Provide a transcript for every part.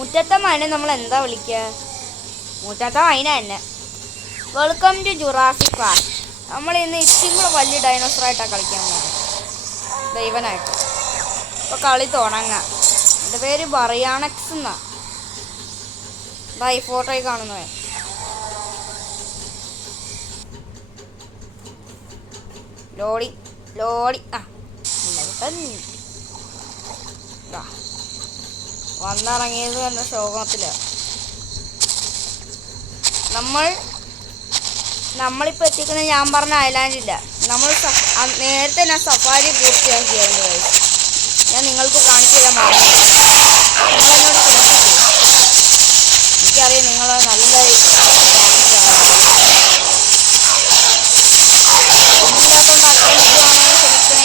മുറ്റത്തെ മൈനെ നമ്മൾ എന്താ വിളിക്കുക? മുറ്റത്തെ മൈന തന്നെ. Welcome to Jurassic Park. നമ്മൾ ഇന്ന് ഇച്ചിരി കൂടെ വലിയ ഡൈനോസറായിട്ടാണ് കളിക്കാൻ പോകുന്നത്, ദൈവനായിട്ട്. ഇപ്പോൾ കളി തുടങ്ങാം. എൻ്റെ പേര് ബറിയാണക്സ് എന്നാ. ഈ ഫോട്ടോയിൽ കാണുന്നവൻ. ലോഡി ലോഡി വന്നിറങ്ങിയത് തന്നെ ശോകത്തിലാണ്. നമ്മളിപ്പോൾ എത്തിക്കുന്നത് ഞാൻ പറഞ്ഞ ഐലാൻഡില്ല. നമ്മൾ നേരത്തെ ഞാൻ സഫാരി പൂർത്തിയാക്കിയായിരുന്നു. ഞാൻ നിങ്ങൾക്ക് കാണിച്ചു തരാൻ മറന്നു. നിങ്ങളെന്നോട് ക്ഷമിച്ചില്ലേ? എനിക്കറിയാം നിങ്ങൾ നല്ല ഒന്നില്ലാത്തോണ്ട് ആക്രമിക്കുകയാണെങ്കിൽ ക്ഷമിക്കണേ.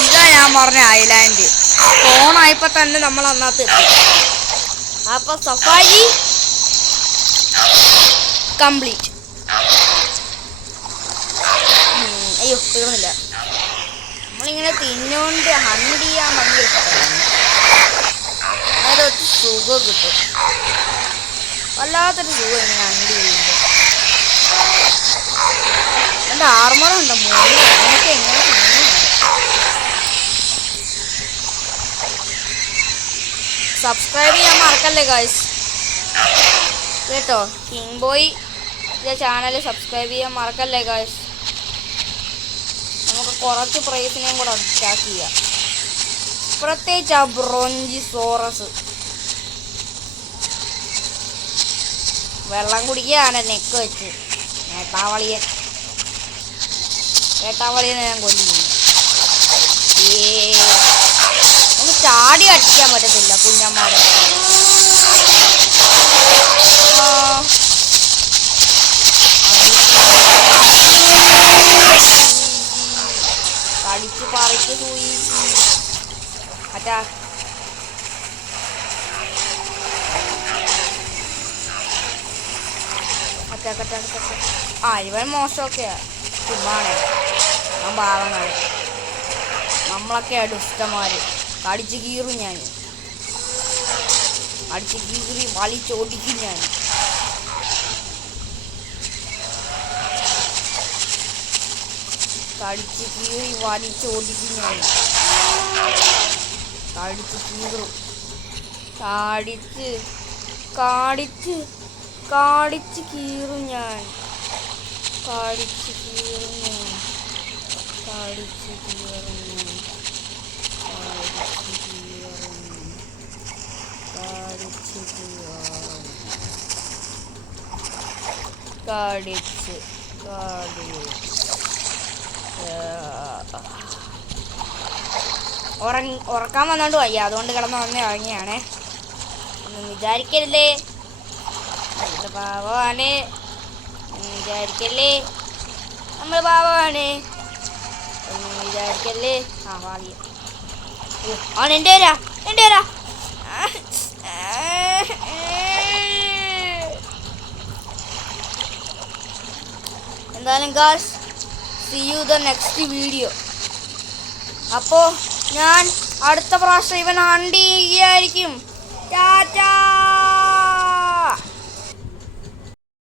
ഇതാ ഞാൻ പറഞ്ഞ ഐലാൻഡ്. ഫോണായപ്പോ തന്നെ നമ്മൾ അന്നത്ത് എത്തി. അപ്പൊ സഫാരി കംപ്ലീറ്റ്. അയ്യോ തീർന്നില്ല. നമ്മളിങ്ങനെ തിന്നോണ്ട് ഹണ്ട് ചെയ്യാൻ ഭയങ്കര ഇഷ്ടമാണ്. അതൊരു സുഖം കിട്ടും, വല്ലാത്തൊരു സുഖം ഇങ്ങനെ ഹണ്ട് ചെയ്യുമ്പോൾ. എൻ്റെ ആർമറുണ്ടോ മോളിൽ? എനിക്ക് എങ്ങനെ തിന്നുന്നുണ്ട്. സബ്സ്ക്രൈബ് ചെയ്യാൻ മറക്കല്ലേ ഗൈസ് കേട്ടോ. കിങ് ബോയ് ചാനൽ സബ്സ്ക്രൈബ് ചെയ്യാൻ മറക്കല്ലേ ഗൈസ്. നമുക്ക് കുറച്ച് പ്രൈസിനെയും കൂടെ അറ്റാക്ക് ചെയ്യാം. പ്രത്യേകിച്ച് ആ ബ്രോഞ്ചിസോറസ്. വെള്ളം കുടിക്കുകയാണ് നെക്ക് വെച്ച്. വേട്ടാവളിയെ ഞാൻ കൊല്ലുന്നു. നമുക്ക് ചാടി അടിക്കാൻ പറ്റത്തില്ല കുഞ്ഞന്മാരെ. കടിച്ച് പറിച്ച് പോയി. ഇവൻ മോശമൊക്കെയാ. ചുമ്മാണേ ഞാൻ പാവങ്ങൾ. നമ്മളൊക്കെയാ ദുഷ്ടന്മാര്. കടിച്ച് കീറും ഞാൻ. അടിച്ച് കീറി വലിച്ചോടിക്കും ഞാൻ. കടിച്ച് കീറി വലിച്ചോടിക്കും ഞാൻ. കടിച്ച് കീറും. കാടിച്ച് കീറും ഞാൻ. കാടിച്ച് കീറും ഞാൻ. കാടിച്ച് കീറും ഞാൻ. ഉറക്കാൻ വന്നോണ്ട് വയ്യ, അതുകൊണ്ട് കിടന്ന് വന്ന് ഇറങ്ങിയാണേ. ഒന്നും വിചാരിക്കരുതേ, നമ്മൾ പാവമാണ്. വിചാരിക്കല്ലേ, നമ്മൾ പാവമാണ്. ഒന്നും വിചാരിക്കല്ലേ. വാങ്ങിയ എൻ്റെ വരാ. എന്തായാലും guys, see you the next video. അപ്പോൾ ഞാൻ അടുത്ത പ്രാവശ്യം ഇവൻ ഹണ്ട് ചെയ്യുകയായിരിക്കും. ടാറ്റാ.